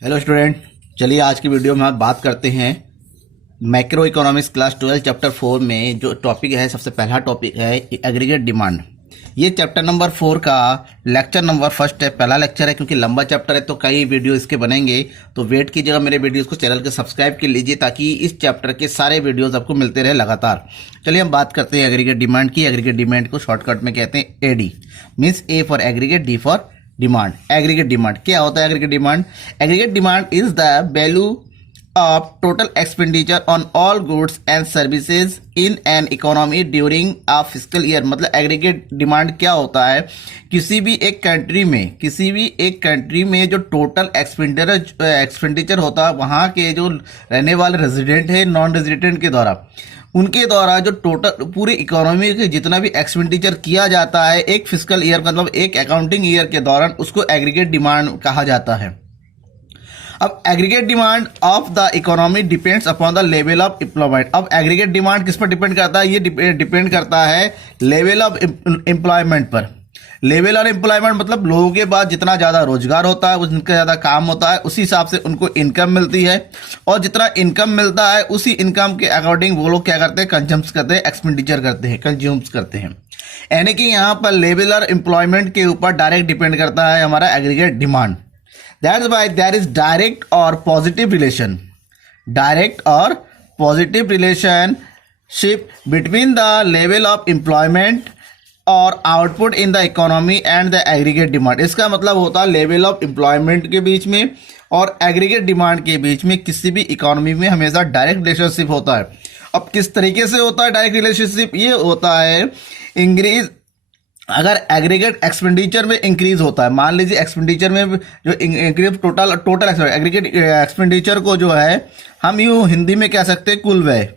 Hello student, चलिए आज की वीडियो में हम बात करते हैं मैक्रो इकोनॉमिक्स क्लास 12 चैप्टर 4 में जो टॉपिक है। सबसे पहला टॉपिक है एग्रीगेट डिमांड। ये चैप्टर नंबर 4 का लेक्चर नंबर फर्स्ट है, पहला लेक्चर है। क्योंकि लंबा चैप्टर है तो कई वीडियो इसके बनेंगे, तो वेट कीजिएगा मेरे वीडियोस को, चैनल के सब्सक्राइब कर लीजिए ताकि इस चैप्टर के सारे वीडियोस आपको मिलते रहे लगातार। चलिए हम बात करते हैं एग्रीगेट डिमांड की। एग्रीगेट डिमांड को शॉर्टकट में कहते हैं AD, means A for aggregate, D for demand. Aggregate demand क्या होता है? Aggregate demand, aggregate demand is the value of total expenditure on all goods and services in an economy during a fiscal year। मतलब aggregate demand क्या होता है? किसी भी एक कंट्री में जो टोटल एक्सपेंडिचर होता है वहाँ के जो रहने वाले रेजिडेंट है, नॉन रेजिडेंट के द्वारा, उनके द्वारा जो टोटल पूरी इकोनॉमी के जितना भी एक्सपेंडिचर किया जाता है एक फिस्कल ईयर, मतलब एक अकाउंटिंग ईयर के दौरान, उसको एग्रीगेट डिमांड कहा जाता है। अब aggregate demand of the economy depends upon the level of employment. अब एग्रीगेट डिमांड किस पर डिपेंड करता है? ये डिपेंड करता है लेवल ऑफ एम्प्लॉयमेंट पर। लेवल ऑफ एम्प्लॉयमेंट मतलब लोगों के पास जितना ज़्यादा रोजगार होता है, उनका ज़्यादा काम होता है, उसी हिसाब से उनको इनकम मिलती है। और जितना इनकम मिलता है उसी इनकम के अकॉर्डिंग वो लोग क्या करते हैं? कंज्यूम्स करते हैं, एक्सपेंडिचर करते हैं, कंज्यूम्स करते हैं। यानी कि यहाँ पर लेवल और एम्प्लॉयमेंट के ऊपर डायरेक्ट डिपेंड करता है हमारा aggregate demand. That's why there is direct or positive relationship between the level of employment और output in the economy and the aggregate demand. इसका मतलब होता है लेवल ऑफ एम्प्लॉयमेंट के बीच में और एग्रीगेट डिमांड के बीच में किसी भी इकोनॉमी में हमेशा डायरेक्ट रिलेशनशिप होता है। अब किस तरीके से होता है डायरेक्ट रिलेशनशिप? ये होता है इंक्रीज, अगर एग्रीगेट एक्सपेंडिचर में इंक्रीज होता है, मान लीजिए एक्सपेंडिचर में जो इंक्रीज टोटल एग्रीगेट एक्सपेंडिचर को जो है हम यूं हिंदी में कह सकते हैं कुल व्यय,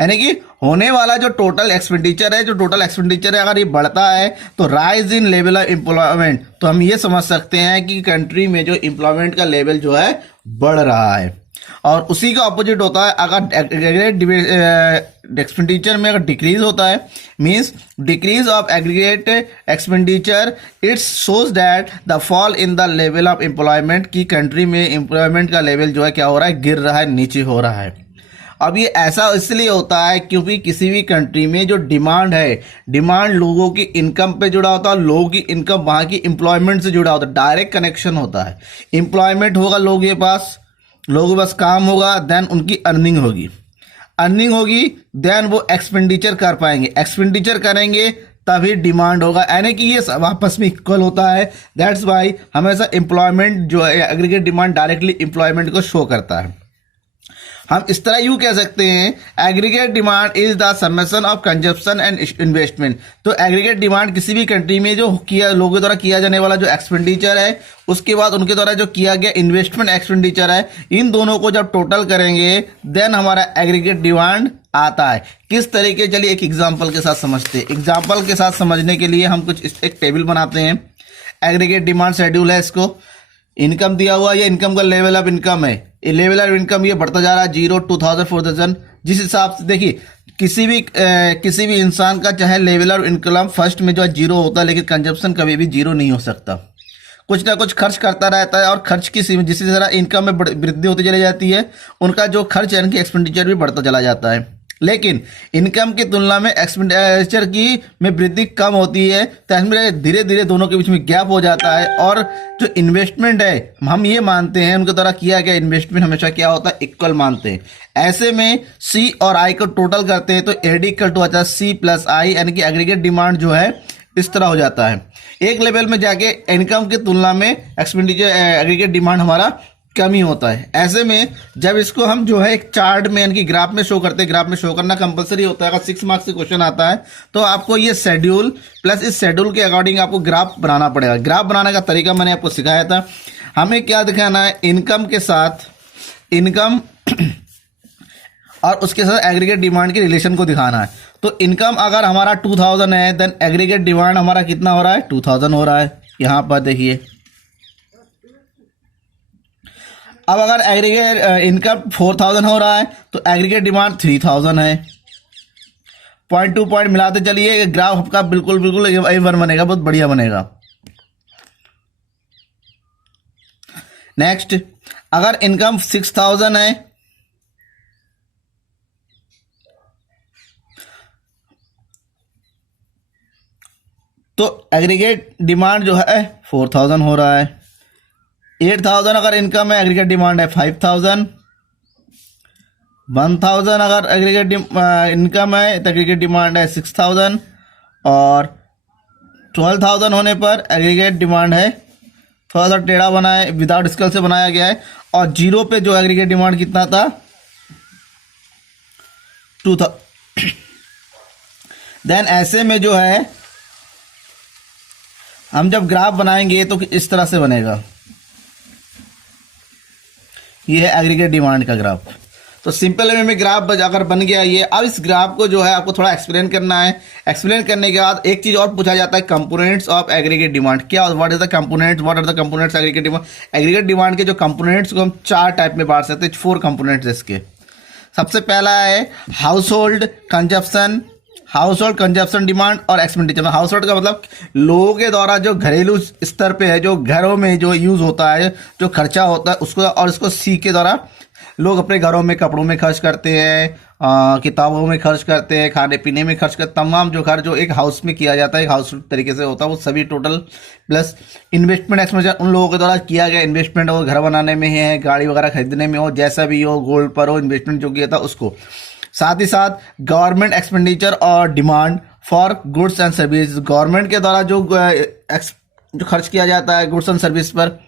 यानी कि होने वाला जो टोटल एक्सपेंडिचर है अगर ये बढ़ता है तो rise in level of employment, तो हम ये समझ सकते हैं कि कंट्री में जो एम्प्लॉयमेंट का लेवल जो है बढ़ रहा है। और उसी का ऑपोजिट होता है अगर एग्रीगेट एक्सपेंडिचर में अगर डिक्रीज होता है, means decrease of aggregate expenditure, it's shows that the fall in the level of employment, की कंट्री में एम्प्लॉयमेंट का लेवल जो है क्या हो रहा है? गिर रहा है, नीचे हो रहा है। अब ये ऐसा इसलिए होता है क्योंकि किसी भी कंट्री में जो डिमांड है, डिमांड लोगों की इनकम पे जुड़ा होता है, लोगों की इनकम वहाँ की एम्प्लॉयमेंट से जुड़ा होता है, डायरेक्ट कनेक्शन होता है। एम्प्लॉयमेंट होगा लोगों के पास काम होगा, देन उनकी अर्निंग होगी, देन वो एक्सपेंडिचर कर पाएंगे, एक्सपेंडिचर करेंगे तभी डिमांड होगा, यानी कि ये सब आपस में इक्वल होता है। दैट्स वाई हमेशा एम्प्लॉयमेंट जो है एग्रीगेट डिमांड डायरेक्टली एम्प्लॉयमेंट को शो करता है। हम इस तरह यूं कह सकते हैं aggregate demand is the summation of consumption and investment. तो एग्रीगेट डिमांड किसी भी कंट्री में जो लोगों द्वारा किया जाने वाला जो एक्सपेंडिचर है, उसके बाद उनके द्वारा जो किया गया इन्वेस्टमेंट एक्सपेंडिचर है, इन दोनों को जब टोटल करेंगे देन हमारा एग्रीगेट डिमांड आता है। किस तरीके? चलिए एक एग्जाम्पल के साथ समझते हैं। एग्जाम्पल के साथ समझने के लिए हम कुछ एक टेबल बनाते हैं। एग्रीगेट डिमांड शेड्यूल है, इसको इनकम दिया हुआ, ये इनकम का लेवल ऑफ इनकम है, ये लेवल ऑफ इनकम ये बढ़ता जा रहा है 0, 2000, 4000। जिस हिसाब से देखिए किसी भी इंसान का चाहे लेवल ऑफ इनकम फर्स्ट में जो है 0 होता है, लेकिन कंजप्शन कभी भी 0 नहीं हो सकता। कुछ ना कुछ खर्च करता रहता है और खर्च की जिस तरह इनकम में वृद्धि होती चली जाती है, उनका जो खर्च यानी कि एक्सपेंडिचर भी बढ़ता चला जाता है। लेकिन इनकम की तुलना में एक्सपेंडिचर की में वृद्धि कम होती है, तो इसमें धीरे धीरे दोनों के बीच में गैप हो जाता है। और जो इन्वेस्टमेंट है, हम ये मानते हैं उनके द्वारा किया गया इन्वेस्टमेंट हमेशा क्या होता है? इक्वल मानते हैं। ऐसे में सी और आई को टोटल करते हैं तो एडी इक्वल टू आता है सी प्लस आई, यानी कि एग्रीगेट डिमांड जो है इस तरह हो जाता है। एक लेवल में जाके इनकम की तुलना में एक्सपेंडिचर एग्रीगेट डिमांड हमारा कमी होता है। ऐसे में जब इसको हम जो है एक चार्ट में यानी कि ग्राफ में शो करते हैं, ग्राफ में शो करना कंपलसरी होता है। अगर 6 मार्क्स से क्वेश्चन आता है तो आपको ये शेड्यूल प्लस इस शेड्यूल के अकॉर्डिंग आपको ग्राफ बनाना पड़ेगा। ग्राफ बनाने का तरीका मैंने आपको सिखाया था। हमें क्या दिखाना है? इनकम के साथ इनकम और उसके साथ एग्रीगेट डिमांड के रिलेशन को दिखाना है। तो इनकम अगर हमारा 2000 है, देन एग्रीगेट डिमांड हमारा कितना हो रहा है? 2000 हो रहा है। यहाँ पर देखिए, अब अगर एग्रीगेट इनकम 4000 हो रहा है तो एग्रीगेट डिमांड 3000 है। पॉइंट टू पॉइंट मिलाते चलिए, ग्राफ आपका बिल्कुल एक बार बनेगा, बहुत बढ़िया बनेगा। नेक्स्ट, अगर इनकम 6000 है तो एग्रीगेट डिमांड जो है 4000 हो रहा है। 8000 अगर इनकम है, एग्रीगेट डिमांड है 5000। 1000 अगर एग्रीगेट इनकम है तो एग्रीगेट डिमांड है 6000। और 12000 होने पर एग्रीगेट डिमांड है, थोड़ा सा टेढ़ा बना है, विदाउट स्केल से बनाया गया है। और जीरो पे जो एग्रीगेट डिमांड कितना था, 2000। देन ऐसे में जो है हम जब ग्राफ बनाएंगे तो इस तरह से बनेगा। ये है एग्रीगेट डिमांड का ग्राफ। तो सिंपल वे में ग्राफ अगर बन गया ये, अब इस ग्राफ को जो है आपको थोड़ा एक्सप्लेन करना है। एक्सप्लेन करने के बाद एक चीज और पूछा जाता है, कंपोनेंट्स ऑफ एग्रीगेट डिमांड। क्या, what is the components, what are the components aggregate demand. Aggregate demand के जो कंपोनेंट्स को हम 4 टाइप में बांट सकते हैं, 4 कंपोनेंट्स इसके। सबसे पहला है house hold consumption, house hold consumption demand और एक्सपेंडिचर। हाउस होल्ड का मतलब लोगों के द्वारा जो घरेलू स्तर पे है, जो घरों में जो यूज होता है, जो खर्चा होता है उसको, और इसको सी के द्वारा लोग अपने घरों में कपड़ों में खर्च करते हैं, किताबों में खर्च करते हैं, खाने पीने में खर्च करते, तमाम जो खर्च जो एक हाउस में किया जाता है, एक हाउस तरीके से होता है, वो सभी टोटल प्लस इन्वेस्टमेंट एक्सपेंडिचर उन लोगों के द्वारा किया गया इन्वेस्टमेंट, वो घर बनाने में है, गाड़ी वगैरह खरीदने में हो, जैसा भी हो, गोल्ड पर हो, इन्वेस्टमेंट जो किया था उसको। साथ ही साथ गवर्नमेंट एक्सपेंडिचर और demand for goods and service. Government के द्वारा जो खर्च किया जाता है गुड्स एंड सर्विस पर,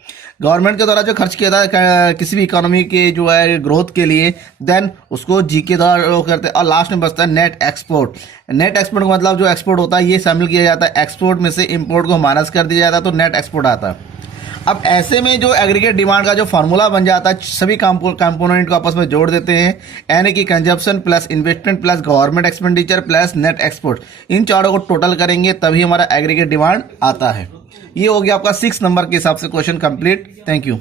गवर्नमेंट के द्वारा जो खर्च किया जाता है किसी भी इकोनॉमी के जो है ग्रोथ के लिए, देन उसको जी के द्वारा वो करते हैं। और लास्ट में बचता है नेट एक्सपोर्ट। नेट एक्सपोर्ट का मतलब जो एक्सपोर्ट होता है ये शामिल किया जाता है, एक्सपोर्ट में से इंपोर्ट को माइनस कर दिया जाता है तो नेट एक्सपोर्ट आता है। अब ऐसे में जो एग्रीगेट डिमांड का जो फार्मूला बन जाता है, सभी कंपोनेंट को आपस में जोड़ देते हैं, यानी कि consumption plus investment plus government expenditure plus net export, इन चारों को टोटल करेंगे तभी हमारा एग्रीगेट डिमांड आता है। ये हो गया आपका 6 नंबर के हिसाब से क्वेश्चन कंप्लीट। Thank you.